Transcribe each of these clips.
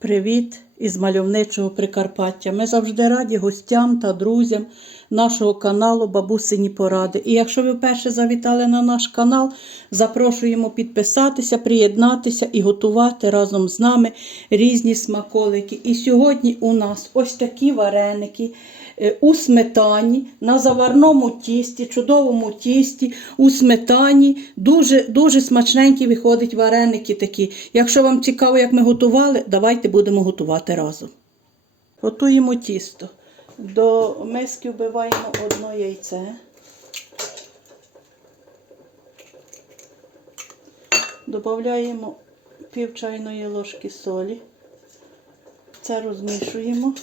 Привіт із мальовничого Прикарпаття. Ми завжди раді гостям та друзям нашого каналу Бабусині Поради. І якщо ви вперше завітали на наш канал, запрошуємо підписатися, приєднатися і готувати разом з нами різні смаколики. І сьогодні у нас ось такі вареники е, у сметані, на заварному тісті, чудовому тісті, у сметані. Дуже, дуже смачненькі виходять вареники такі. Якщо вам цікаво, як ми готували, давайте будемо готувати разом. Готуємо тісто. До миски вбиваємо одне яйце. Додаємо пів чайної ложки солі. Це розмішуємо.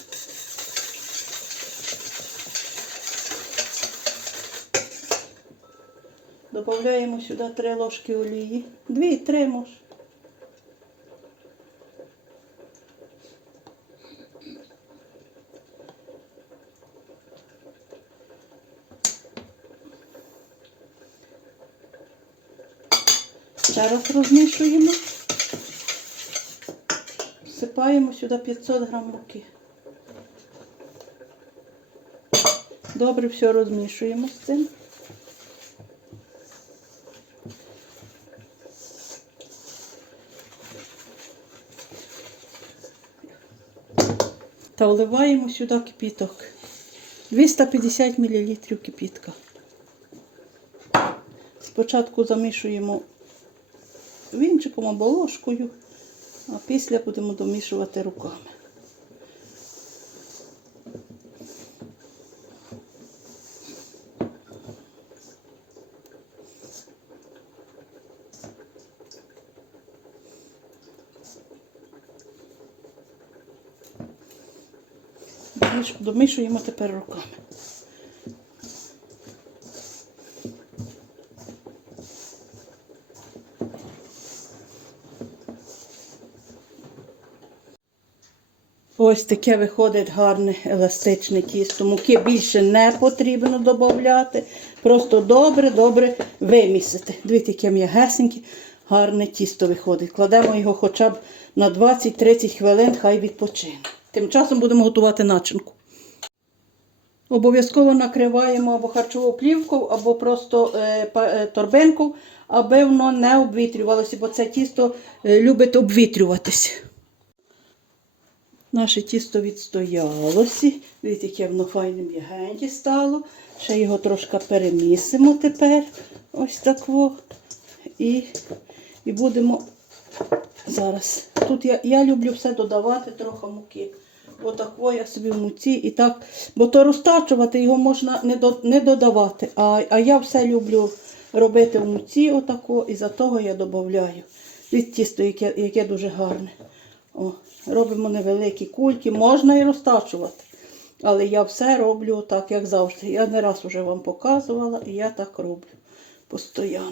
Додаємо сюди 3 ложки олії. Дві-три може. Ще раз розмішуємо. Всипаємо сюди 500 грам муки. Добре все розмішуємо з цим. Та вливаємо сюди кипіток. 250 мл кипітка. Спочатку замішуємо вінчиком або а після будемо домішувати руками. Домішуємо тепер руками. Ось таке виходить гарне еластичне тісто. Муки більше не потрібно додати. Просто добре-добре вимісити. Дивіться, яке м'ягесеньке, гарне тісто виходить. Кладемо його хоча б на 20-30 хвилин, хай відпочине. Тим часом будемо готувати начинку. Обов'язково накриваємо або харчову плівку, або просто е, е, торбинку, аби воно не обвітрювалося, бо це тісто е, любить обвітрюватися. Наше тісто відстоялося. Дивіться, яке воно файне м'ягеньке стало. Ще його трошки перемісимо тепер. Ось так. во. І, і будемо зараз. Тут я, я люблю все додавати трохи муки. Отако я собі в муці і так. Бо то розтачувати його можна не, до, не додавати. А, а я все люблю робити в муці отако, і за того я додаю. Від тісто, яке, яке дуже гарне. О, робимо невеликі кульки, можна і розтачувати. Але я все роблю так, як завжди. Я не раз вже вам показувала, і я так роблю постійно.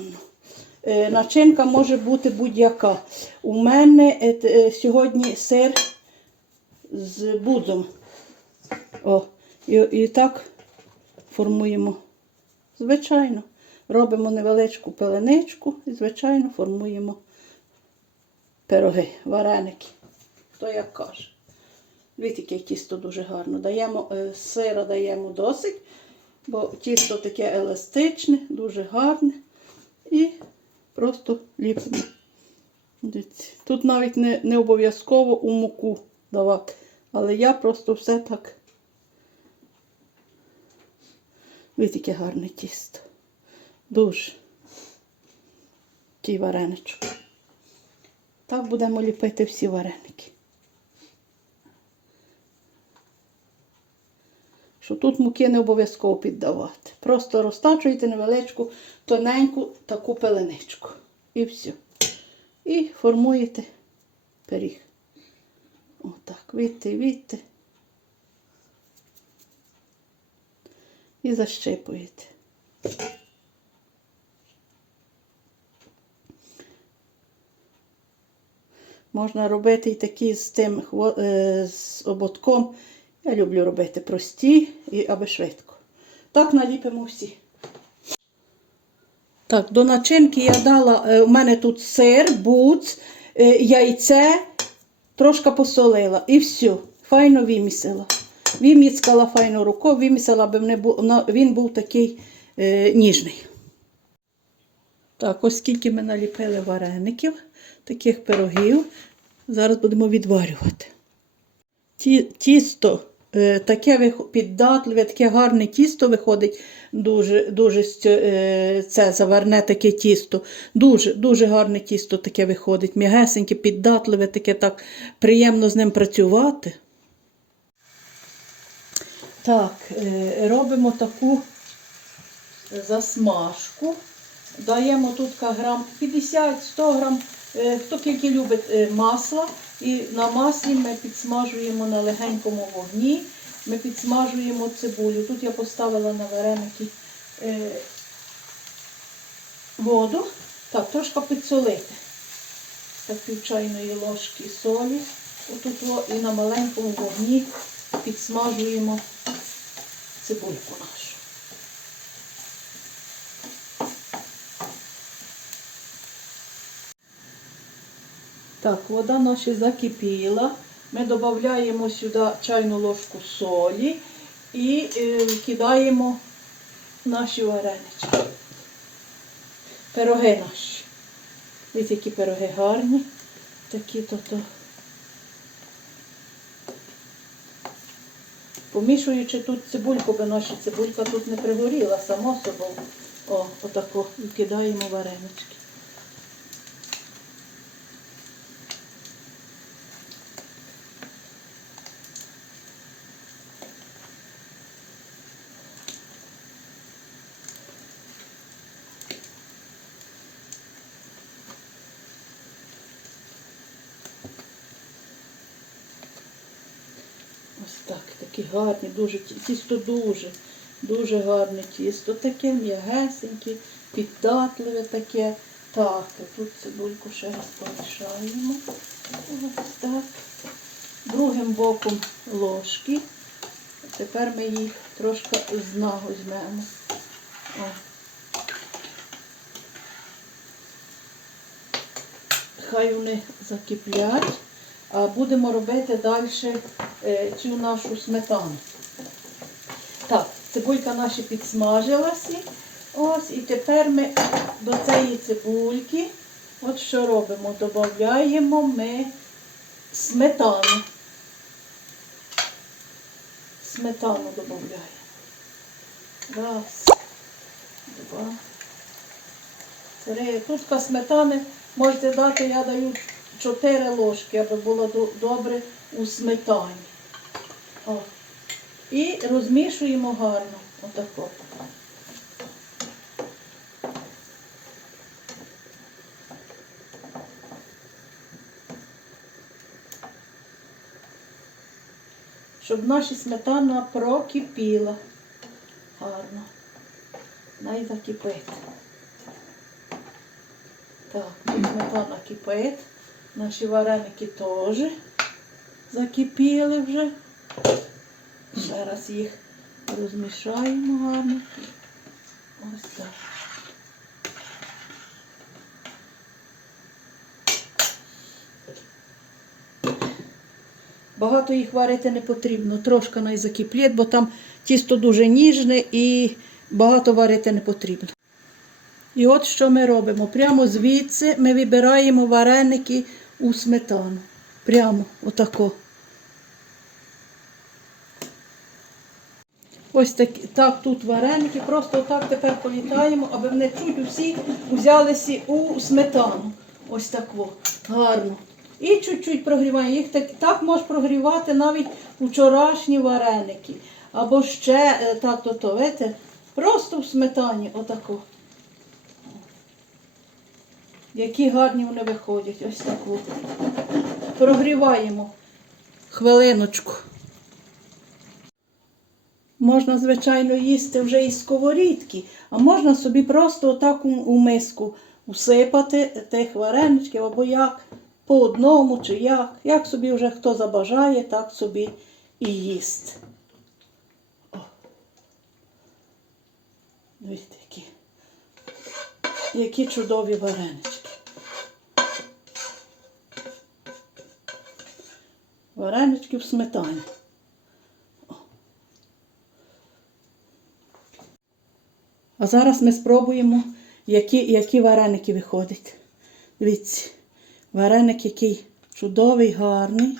Е, начинка може бути будь-яка. У мене е, е, сьогодні сир з будом. О, і, і так формуємо. Звичайно. Робимо невеличку пеленичку і, звичайно, формуємо пироги, вареники. Хто як каже. Дивіться, яке тісто дуже гарно. Даємо е, сира даємо досить, бо тісто таке еластичне, дуже гарне. І просто ліпимо. Дивіться. Тут навіть не, не обов'язково у муку давати. Але я просто все так. Дивіться, яке гарне тісто. Дуже. Такий вареничок. Так будемо ліпити всі вареники. Що тут муки не обов'язково піддавати. Просто розтачуєте невеличку, тоненьку таку пеленичку. І все. І формуєте пиріг. Отак, відти, відти. І защипуєте. Можна робити і такі з тим е, з ободком. Я люблю робити прості, і аби швидко. Так наліпимо всі. Так, до начинки я дала, е, у мене тут сир, буц, е, яйце трошки посолила і все. Файно вимісила. Виміцкала файно рукою, вимісила, аби він був такий е, ніжний. Так, ось скільки ми наліпили вареників, таких пирогів. Зараз будемо відварювати. Ті, тісто таке вих- піддатливе, таке гарне тісто виходить. Дуже, дуже е, це заварне таке тісто. Дуже, дуже гарне тісто таке виходить. М'ягесеньке, піддатливе, таке так приємно з ним працювати. Так, е, робимо таку засмажку. Даємо тут грам 50-100 грам, е, хто тільки любить е, масла. І на маслі ми підсмажуємо на легенькому вогні. Ми підсмажуємо цибулю. Тут я поставила на вареники е, воду. Так, трошки підсолити. Так, пів чайної ложки солі. Отут і на маленькому вогні підсмажуємо цибульку нашу. Так, вода наша закипіла. Ми додаємо сюди чайну ложку солі і е, кидаємо наші варенички. Пироги наші. Дивіться, які пироги гарні. Такі то-то. Помішуючи тут цибульку, бо наша цибулька тут не пригоріла, само собою. О, отако. І кидаємо варенички. Так, такі гарні, дуже тісто дуже, дуже гарне тісто. Таке м'ягесеньке, піддатливе таке. Так, тут цибульку ще раз помішаємо. Ось так. Другим боком ложки. Тепер ми їх трошки з. О. Хай вони закиплять. Будемо робити далі цю нашу сметану. Так, цибулька наша підсмажилася. Ось, і тепер ми до цієї цибульки, от що робимо? Додаємо ми сметану. Сметану додаємо. Раз, два, три. Тут сметани можете дати, я даю 4 ложки, аби було добре у сметані. О. І розмішуємо гарно. Отако. Щоб наша сметана прокипіла. Гарно. Най закипить. Так, сметана кипить. Наші вареники теж закипіли вже. Ще раз їх розмішаємо гарно. Ось так. Багато їх варити не потрібно, трошки най закиплять, бо там тісто дуже ніжне і багато варити не потрібно. І от що ми робимо. Прямо звідси ми вибираємо вареники у сметану. Прямо отако. Ось так, так тут вареники, просто отак тепер політаємо, аби вони чуть усі взялися у сметану. Ось так во, гарно. І чуть-чуть прогріваємо. Їх так, так можеш прогрівати навіть вчорашні вареники. Або ще е, так то то, видите, просто в сметані, отако. Які гарні вони виходять. Ось так от. Прогріваємо хвилиночку. Можна, звичайно, їсти вже із сковорідки, а можна собі просто отак у, миску усипати тих вареничків або як, по одному чи як. Як собі вже хто забажає, так собі і їсть. О. Дивіться, які, які чудові варенички. Варенички в сметані. А зараз ми спробуємо, які, які вареники виходять. Дивіться, вареник який чудовий, гарний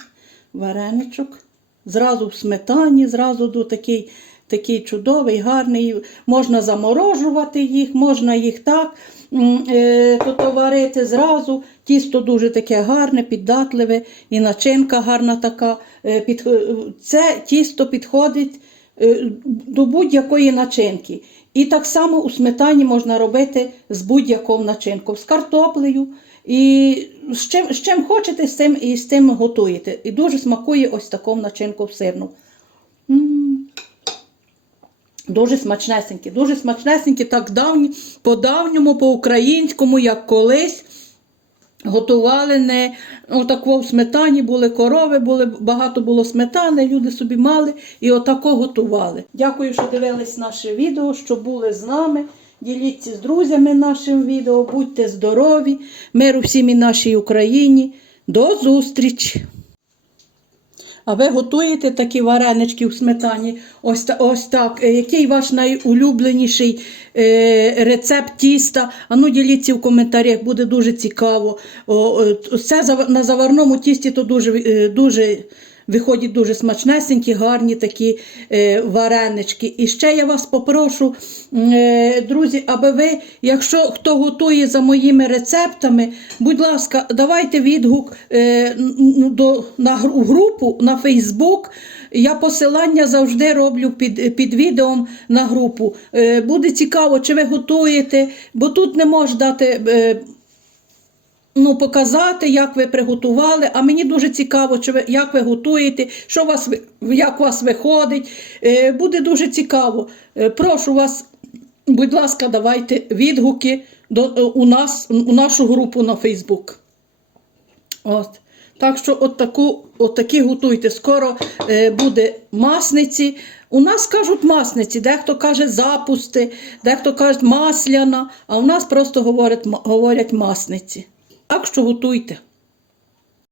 вареничок. Зразу в сметані, зразу до такий, такий чудовий, гарний. Можна заморожувати їх, можна їх так е, варити зразу. Тісто дуже таке гарне, піддатливе, і начинка гарна така. Е, е, це тісто підходить е, до будь-якої начинки. І так само у сметані можна робити з будь-якою начинкою, з картоплею. І з чим, з чим хочете, з цим і з тим готуєте. І дуже смакує ось таку начинку сирну. М. Дуже смачнесенькі, дуже смачнесенькі, так давні, по-давньому, по-українському, як колись. Готували не отако в сметані були корови, були, багато було сметани, люди собі мали і отако готували. Дякую, що дивились наше відео, що були з нами. Діліться з друзями нашим відео, будьте здорові, миру всім і нашій Україні. До зустрічі! А ви готуєте такі варенички в сметані? Ось, ось так. Е, Який ваш найулюбленіший е, рецепт тіста? А ну діліться в коментарях, буде дуже цікаво. Це на заварному тісті то дуже, е, дуже виходять дуже смачнесенькі, гарні такі е, варенички. І ще я вас попрошу, е, друзі, аби ви, якщо хто готує за моїми рецептами, будь ласка, давайте відгук е, до, на групу на Фейсбук. Я посилання завжди роблю під, під відео на групу. Е, Буде цікаво, чи ви готуєте, бо тут не можеш дати. е, ну, показати, як ви приготували. А мені дуже цікаво, чи ви, як ви готуєте, що вас, як у вас виходить. Е, буде дуже цікаво. Е, прошу вас, будь ласка, давайте відгуки до, е, у, нас, у нашу групу на Фейсбук. От. Так що от, таку, от такі готуйте. Скоро е, буде масниці. У нас кажуть масниці, дехто каже запусти, дехто каже масляна, а у нас просто говорять, говорять масниці. Так що готуйте.